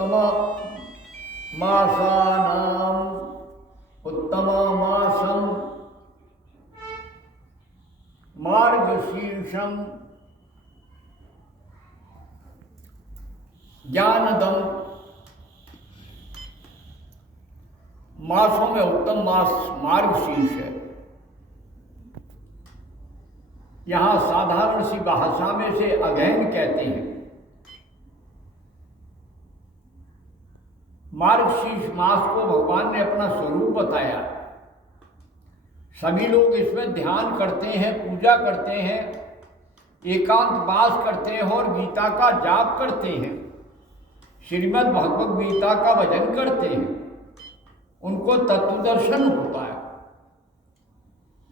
उत्तम मासानाम उत्तम मासम मार्गशीर्षम ज्ञानदम। मासों में उत्तम मास मार्गशीर्ष है। यहां साधारण सी भाषा में से अगहन कहते हैं। मार्गशीर्ष मास को भगवान ने अपना स्वरूप बताया। सभी लोग इसमें ध्यान करते हैं, पूजा करते हैं, एकांत वास करते हैं और गीता का जाप करते हैं, श्रीमद् भगवद गीता का भजन करते हैं, उनको तत्वदर्शन होता है।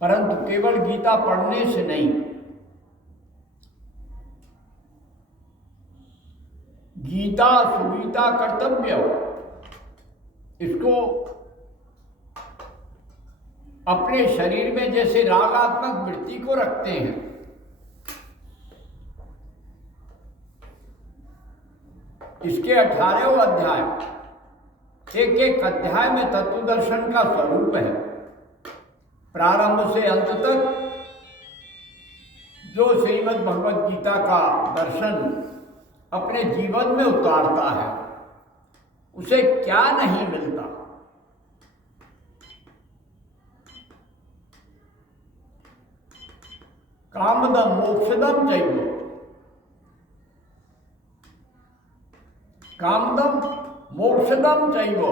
परंतु केवल गीता पढ़ने से नहीं, गीता सुगीता कर्तव्य, इसको अपने शरीर में जैसे रागात्मक वृत्ति को रखते हैं, इसके 18वें अध्याय, एक एक अध्याय में तत्वदर्शन का स्वरूप है। प्रारंभ से अंत तक जो श्रीमद् भगवद गीता का दर्शन अपने जीवन में उतारता है, उसे क्या नहीं मिलता। कामदम मोक्षदम चैव, कामदम मोक्षदम चैव।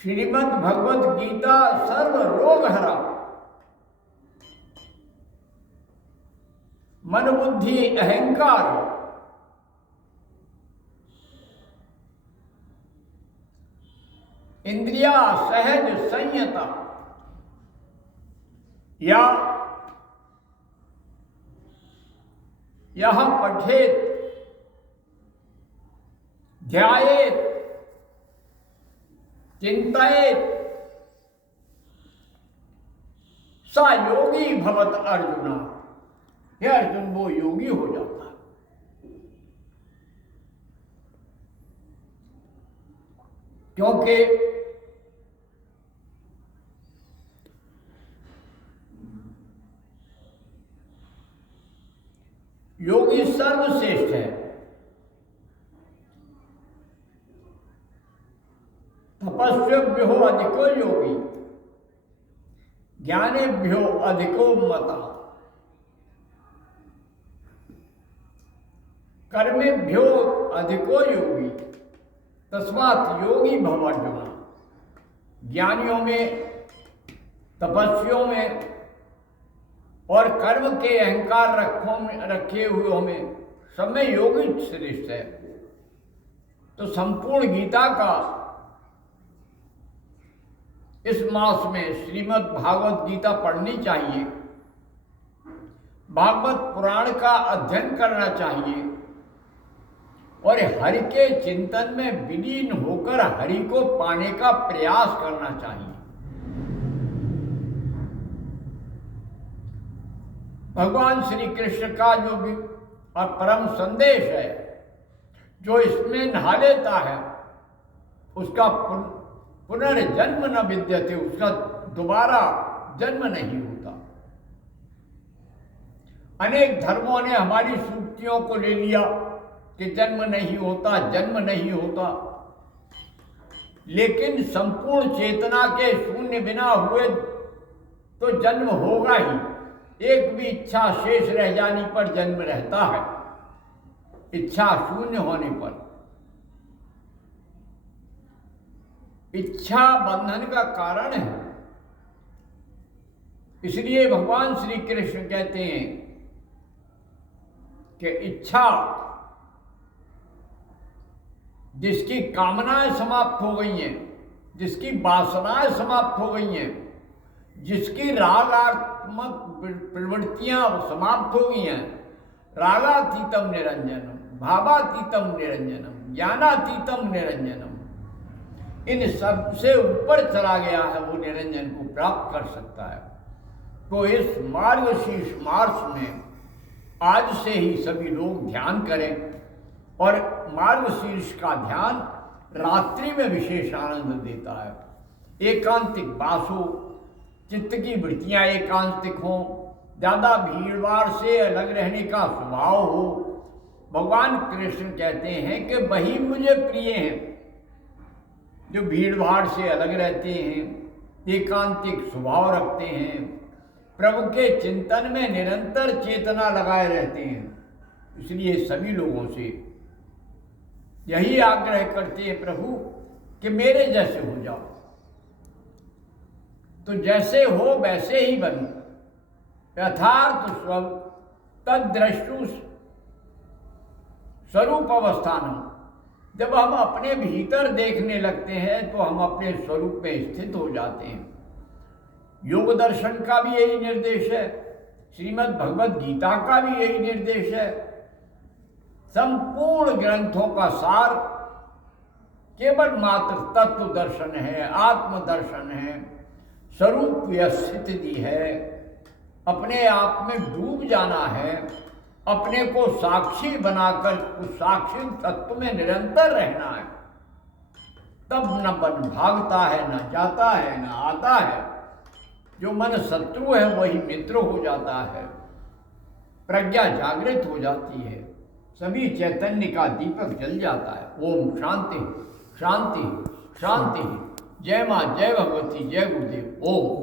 श्रीमद् भगवद गीता सर्व रोग हरा। मन बुद्धि अहंकार इंद्रिया सहज संयता, या यह पठेत ध्यायेत चिंतयेत सा योगी भवत अर्जुना। हे अर्जुन, वो योगी हो जाता है। क्योंकि योगी सर्वश्रेष्ठ है। तपस्विभ्यो अधिको योगी, ज्ञानेभ्यो अधिको मता, कर्मेभ्यो अधिको योगी, तस्मात् योगी भव अर्जुन। ज्ञानियों में, तपस्वियों में और कर्म के अहंकार रखे हुए में सब में योगी श्रेष्ठ है। तो संपूर्ण गीता का इस मास में श्रीमद् भागवत गीता पढ़नी चाहिए, भागवत पुराण का अध्ययन करना चाहिए और हरि के चिंतन में विलीन होकर हरि को पाने का प्रयास करना चाहिए। भगवान श्री कृष्ण का जो भी परम संदेश है, जो इसमें नहा लेता है उसका पुनर्जन्म न विद्यते, उसका दोबारा जन्म नहीं होता। अनेक धर्मों ने हमारी सूक्तियों को ले लिया कि जन्म नहीं होता, जन्म नहीं होता, लेकिन संपूर्ण चेतना के शून्य बिना हुए तो जन्म होगा ही। एक भी इच्छा शेष रह जाने पर जन्म रहता है, इच्छा शून्य होने पर। इच्छा बंधन का कारण है। इसलिए भगवान श्री कृष्ण कहते हैं कि इच्छा, जिसकी कामनाएं समाप्त हो गई हैं, जिसकी वासनाएं समाप्त हो गई हैं, जिसकी रागात्मक प्रवृत्तियां समाप्त हो गई हैं, रागातीतम निरंजनम, भावातीतम निरंजनम, ज्ञानातीतम निरंजनम, इन सब से ऊपर चला गया है, वो निरंजन को प्राप्त कर सकता है। तो इस मार्गशीर्ष मास में आज से ही सभी लोग ध्यान करें और मार्गशीर्ष का ध्यान रात्रि में विशेष आनंद देता है। एकांतिक वास हो, चित्त की वृत्तियां एकांतिक हों, ज़्यादा भीड़भाड़ से अलग रहने का स्वभाव हो। भगवान कृष्ण कहते हैं कि वही मुझे प्रिय हैं जो भीड़भाड़ से अलग रहते हैं, एकांतिक स्वभाव रखते हैं, प्रभु के चिंतन में निरंतर चेतना लगाए रहते हैं। इसलिए सभी लोगों से यही आग्रह करते हैं प्रभु कि मेरे जैसे हो जाओ, तो जैसे हो वैसे ही बनो। यथार्थ स्व तद्द्रष्टु स्वरूप अवस्थानम। जब हम अपने भीतर देखने लगते हैं तो हम अपने स्वरूप में स्थित हो जाते हैं। योग दर्शन का भी यही निर्देश है, श्रीमद् भगवद गीता का भी यही निर्देश है। संपूर्ण ग्रंथों का सार केवल मात्र तत्व दर्शन है, आत्म दर्शन है, स्वरूप स्थिति है, अपने आप में डूब जाना है, अपने को साक्षी बनाकर उस साक्षी तत्व में निरंतर रहना है। तब न मन भागता है, न जाता है, न आता है। जो मन शत्रु है वही मित्र हो जाता है, प्रज्ञा जागृत हो जाती है, सभी चैतन्य का दीपक जल जाता है। ओम शांति शांति शांति। जय मां, जय भगवती, जय गुरुदेव। ओम।